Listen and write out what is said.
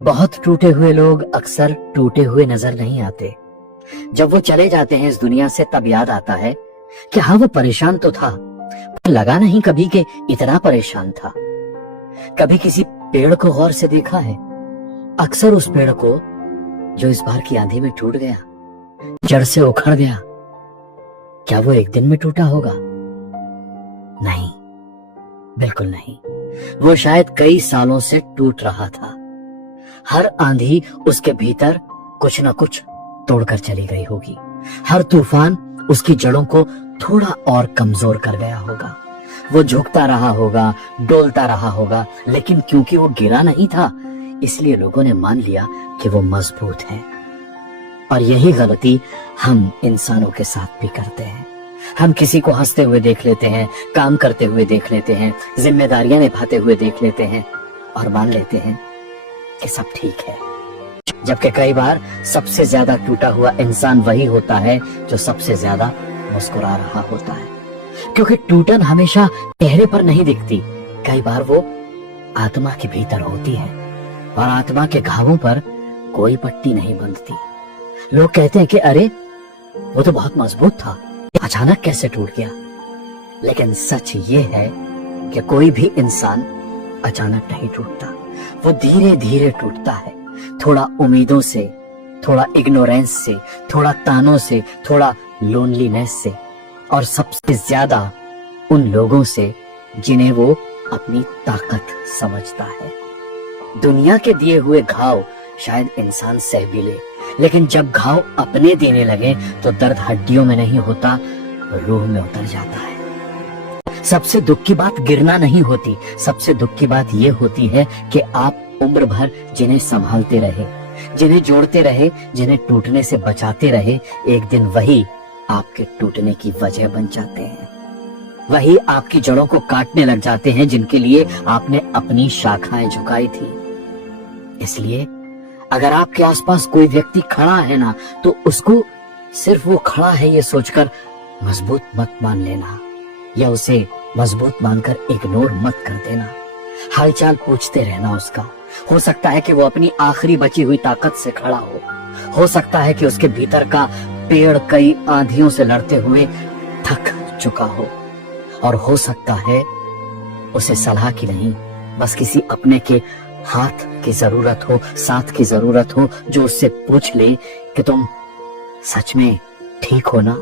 बहुत टूटे हुए लोग अक्सर टूटे हुए नजर नहीं आते। जब वो चले जाते हैं इस दुनिया से तब याद आता है कि हाँ, वो परेशान तो था, पर लगा नहीं कभी कि इतना परेशान था। कभी किसी पेड़ को गौर से देखा है? अक्सर उस पेड़ को जो इस बार की आंधी में टूट गया, जड़ से उखड़ गया, क्या वो एक दिन में टूटा होगा? नहीं, बिल्कुल नहीं। वो शायद कई सालों से टूट रहा था। हर आंधी उसके भीतर कुछ न कुछ तोड़कर चली गई होगी। हर तूफान उसकी जड़ों को थोड़ा और कमजोर कर गया होगा। वो झुकता रहा होगा, डोलता रहा होगा, लेकिन क्योंकि वो गिरा नहीं था, इसलिए लोगों ने मान लिया कि वो मजबूत है। और यही गलती हम इंसानों के साथ भी करते हैं। हम किसी को हंसते हुए देख लेते हैं, काम करते हुए देख लेते हैं, जिम्मेदारियां निभाते हुए देख लेते हैं और मान लेते हैं कि सब ठीक है, जबकि कई बार सबसे ज्यादा टूटा हुआ इंसान वही होता है जो सबसे ज्यादा मुस्कुरा रहा होता है। क्योंकि टूटन हमेशा चेहरे पर नहीं दिखती, कई बार वो आत्मा के भीतर होती है, और आत्मा के घावों पर कोई पट्टी नहीं बंधती। लोग कहते हैं कि अरे वो तो बहुत मजबूत था, अचानक कैसे टूट गया? लेकिन सच ये है कि कोई भी इंसान अचानक नहीं टूटता, वो धीरे धीरे टूटता है। थोड़ा उम्मीदों से, थोड़ा इग्नोरेंस से, थोड़ा तानों से, थोड़ा लोनलीनेस से, और सबसे ज्यादा उन लोगों से जिन्हें वो अपनी ताकत समझता है। दुनिया के दिए हुए घाव शायद इंसान सह भी ले, लेकिन जब घाव अपने देने लगे तो दर्द हड्डियों में नहीं होता, रूह में उतर जाता है। सबसे दुख की बात गिरना नहीं होती, सबसे दुख की बात यह होती है कि आप उम्र भर जिन्हें संभालते रहे, जिन्हें जोड़ते रहे, जिन्हें टूटने से बचाते रहे, एक दिन वही आपके टूटने की वजह बन जाते हैं। वही आपकी जड़ों को काटने लग जाते हैं जिनके लिए आपने अपनी शाखाएं झुकाई थी। इसलिए अगर आपके आसपास कोई व्यक्ति खड़ा है ना, तो उसको सिर्फ वो खड़ा है ये सोचकर मजबूत मत मान लेना, या उसे मजबूत मानकर इग्नोर मत कर देना। हालचाल पूछते रहना उसका। हो सकता है कि वो अपनी आखिरी बची हुई ताकत से खड़ा हो सकता है कि उसके भीतर का पेड़ कई आंधियों से लड़ते हुए थक चुका हो, और हो सकता है उसे सलाह की नहीं, बस किसी अपने के हाथ की जरूरत हो, साथ की जरूरत हो, जो उससे पूछ ले कि तुम सच में ठीक हो ना।